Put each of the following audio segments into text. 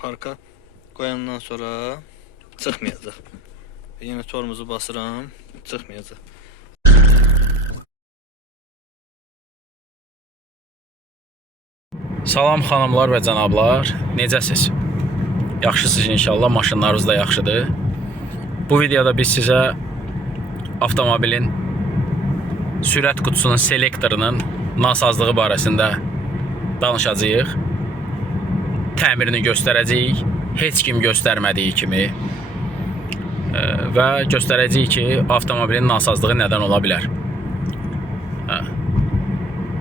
parka qoyandan sonra çıxmayacaq. Yenə tormuzu basıram, çıxmayacaq. Salam xanımlar və cənablar, necəsiz? Yaxşısınız inşallah, maşınlarınız da yaxşıdır. Bu videoda biz sizə avtomobilin sürət qutusunun selektorunun nasazlığı barəsində danışacağıq. Təmirini göstərəcəyik, heç kim göstərmədiyi kimi və göstərəcəyik ki, avtomobilin nasazlığı nədən ola bilər.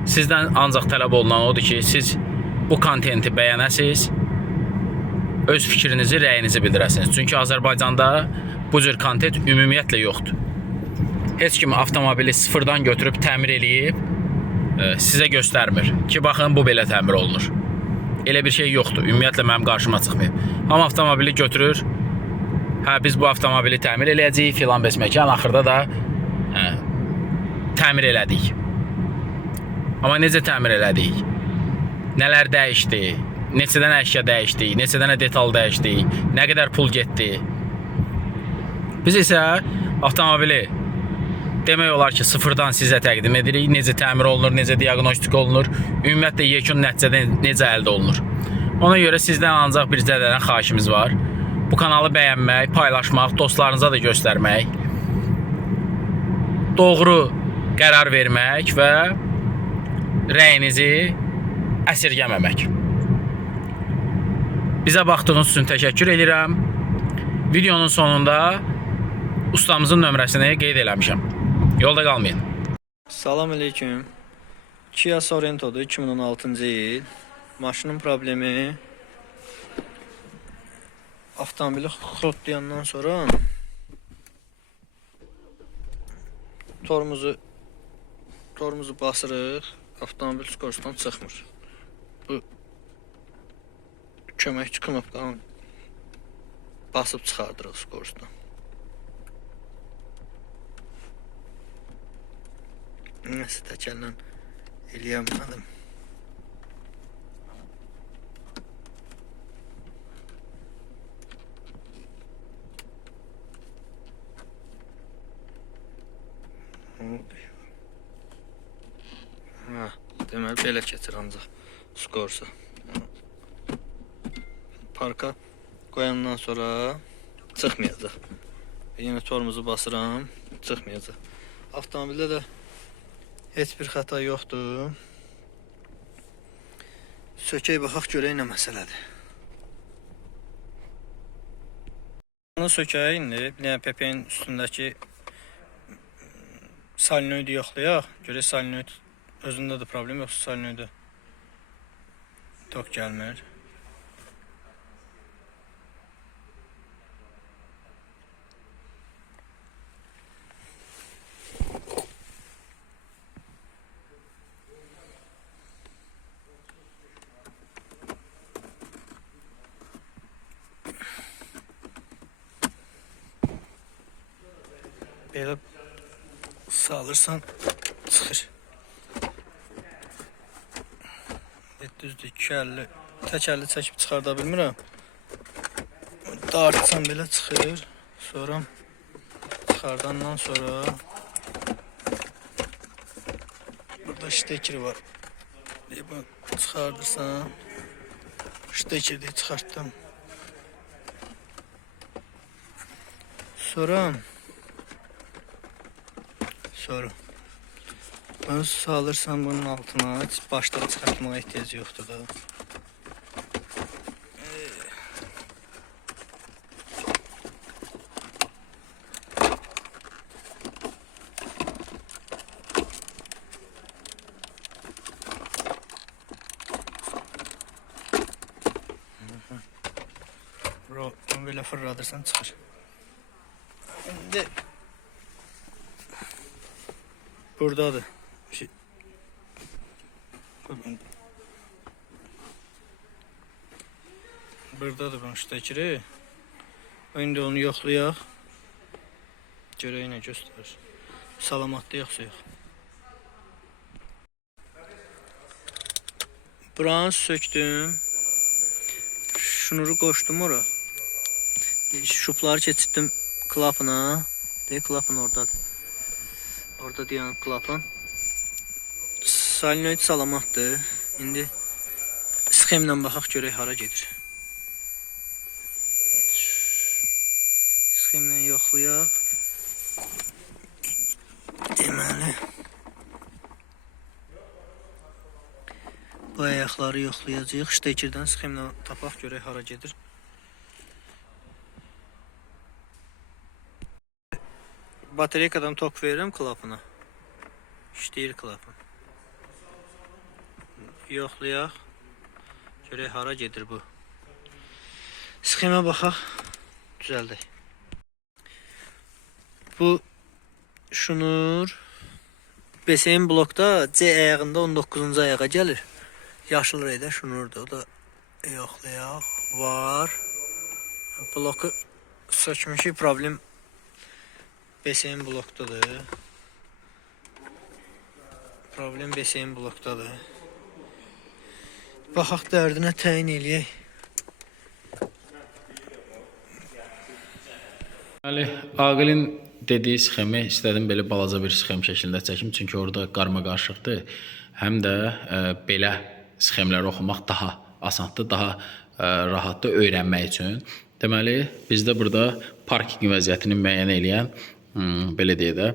Sizdən ancaq tələb olunan odur ki, siz bu kontenti bəyənəsiniz, öz fikrinizi, rəyinizi bildirəsiniz. Çünki Azərbaycanda bu cür kontent ümumiyyətlə yoxdur. Heç kim avtomobili sıfırdan götürüb təmir eləyib, sizə göstərmir ki, baxın, bu belə təmir olunur. Elə bir şey yoxdur, ümumiyyətlə mənim qarşıma çıxmayıb. Amma avtomobili götürür, biz bu avtomobili təmir eləyəcəyik, filan besməkən, axırda da təmir elədik. Amma necə təmir elədik? Nələr dəyişdi? Neçə dənə əşya dəyişdik? Neçə dənə detal dəyişdik? Nə qədər pul getdi? Biz isə avtomobili demək olar ki, sıfırdan sizə təqdim edirik. Necə təmir olunur, necə diaqnostik olunur, ümumiyyətlə yekun nəticədə necə əldə olunur. Ona görə sizdən ancaq bir dənə xahişimiz var. Bu kanalı bəyənmək, paylaşmaq, dostlarınıza da göstərmək, doğru qərar vermək və rəyinizi əsirgəməmək. Bizə baxdığınız üçün təşəkkür edirəm. Videonun sonunda ustamızın nömrəsini qeyd eləmişəm. Yolda qalmayın. Salam aleyküm. Kia Sorento'dur, 2016-cı il. Maşının problemi avtomobili xırtlayandan sonra tormuzu basırıq, avtomobil skorsdan çıxmır. Bu köməkçi knopkanı basıb çıxardırıq skorsdan. Nəsə təkəllə eləyəmədim. Deməli, belə keçir ancaq skorsa. Parka qoyandan sonra çıxmayacaq. Yenə tormuzu basıram, çıxmayacaq. Avtomobildə də heç bir xəta yoxdur. Sökək baxaq, görək nə məsələdir. Bunu sökək indi. Bir dənə PP'nin üstündəki solenoidi yoxlayaq. Görək solenoid özündə də problem yoxsa solenoidi tok gəlmir. Belə salırsan çıxır. Düzdür, 250 təkərli çəkib çıxarda bilmirəm. Dartsan belə çıxır. Sonra çıxardandan sonra burada ştekeri var. Bunu çıxardırsan, ştekeri çıxartdım. Sonra bunu salırsan bunun altına, başlığı çıxartmağa ehtiyac yoxdur da. Bunu belə fırladırsan çıxır. İndi buradadır. Buradadır bunun ştekeri. İndi onu yoxlayaq. Görək nə göstərir. Salamatlı yoxsa yox. Buranı söktüm. şunuru qoşdum ora. Şupları keçirdim klapına. Klapın oradadır. Orada dayanıb klapın. Solenoid salamatdır. İndi sxemlə baxaq görək hara gedir. Sxemlə yoxlayaq. Deməli bu ayaqları yoxlayacağıq. Ştekerdən sxemlə tapaq görək hara gedir. Batareykadan tok verirəm klapına. İşləyir klapın. Yoxlayaq. Görək hara gedir bu. Sxemə baxaq. Düzəldək. Bu şunur BSM blokda C ayağında 19-cu ayağa gəlir. Yaşıl reydə şunurdur. O da yoxlayaq. Var. Bloku sökmüşük. Problem BSM blokdadır. Problem BSM blokdadır. Baxaq dərdinə təyin eləyək. Deməli, Aqilin dediyi sxemi istədim belə balaca bir sxem şəklində çəkim, çünki orada qarma-qarışıqdır. Həm də belə sxemləri oxumaq daha asandır, daha rahatdır öyrənmək üçün. Deməli, bizdə burada parking vəziyyətini müəyyən eləyən belə deyə də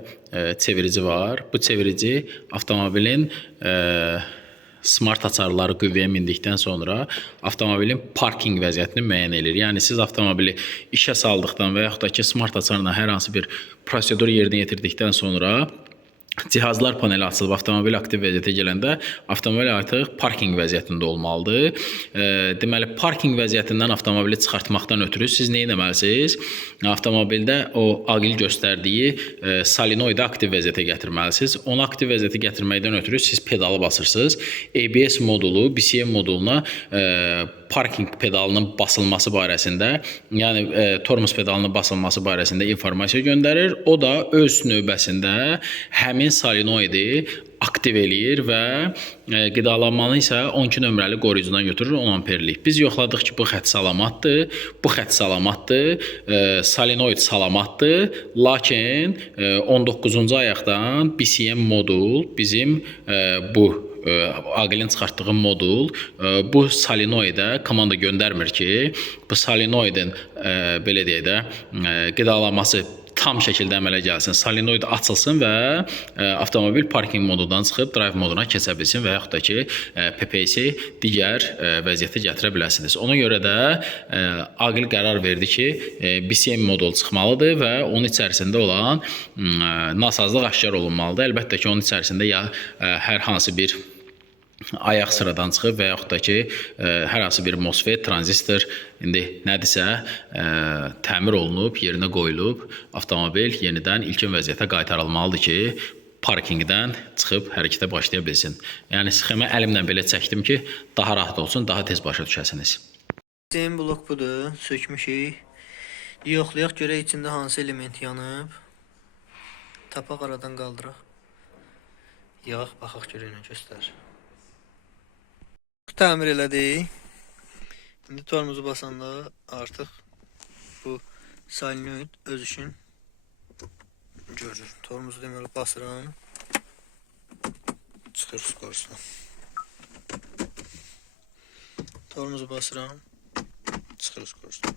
çevirici var. Bu çevirici avtomobilin smart açarları qüvvəyə mindikdən sonra avtomobilin parking vəziyyətini müəyyən edir. Yəni siz avtomobili işə saldıqdan və yaxud da ki smart açarla hər hansı bir prosedur yerinə yetirdikdən sonra cihazlar paneli açılıb avtomobil aktiv vəziyyətə gələndə avtomobil artıq parking vəziyyətində olmalıdır. Deməli, parking vəziyyətindən avtomobili çıxartmaqdan ötürü siz nə etməlisiniz? Avtomobildə o Aqil göstərdiyi solenoidi aktiv vəziyyətə gətirməlisiniz. Onu aktiv vəziyyətə gətirməkdən ötürü siz pedalı basırsınız. ABS modulu, BCM moduluna parking pedalının basılması barəsində, yəni tormos pedalının basılması barəsində informasiya göndərir. O da öz növbəsində həmin solenoidi aktiv eləyir və qidalanmanı isə 12 nömrəli qoruyucudan götürür 10 amperlik. Biz yoxladıq ki, bu xətt salamatdır, bu xətt salamatdır, solenoid salamatdır, lakin 19-cu ayaqdan BCM modul bizim bu Aqilin çıxartdığı modul bu solenoidə komanda göndərmir ki, bu solenoidin belə deyək də qidalanması tam şəkildə əmələ gəlsin. Solenoid açılsın və avtomobil parking modundan çıxıb drive moduna keçə bilsin və yaxud da ki PPS-i digər vəziyyətə gətirə biləsiniz. Ona görə də Aqil qərar verdi ki, BCM modul çıxmalıdır və onun içərisində olan nasazlıq aşkar olunmalıdır. Əlbəttə ki, onun içərisində ya hər hansı bir ayaq sıradan çıxıb və yaxud da ki, hər hansı bir MOSFET, tranzistor, indi nədirsə təmir olunub, yerinə qoyulub, avtomobil yenidən ilkin vəziyyətə qaytarılmalıdır ki, parkingdən çıxıb hərəkətə başlaya bilsin. Yəni, sxemə əlimlə belə çəkdim ki, daha rahat olsun, daha tez başa düşəsiniz. BSM blok budur, sökmüşük. Yoxlayaq, görək içində hansı element yanıb. Tapaq aradan qaldıraq. Yağaq, baxaq görək nə göstərir. Təmir elədik. İndi tormuzu basanda artıq bu solenoid öz işin görür. Tormuzu deməli basıram. Çıxır skorusuna. Tormuzu basıram. Çıxır skorusuna.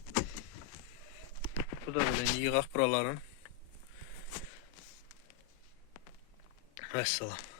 Bu da belə yığaq buraların. Vəssalam.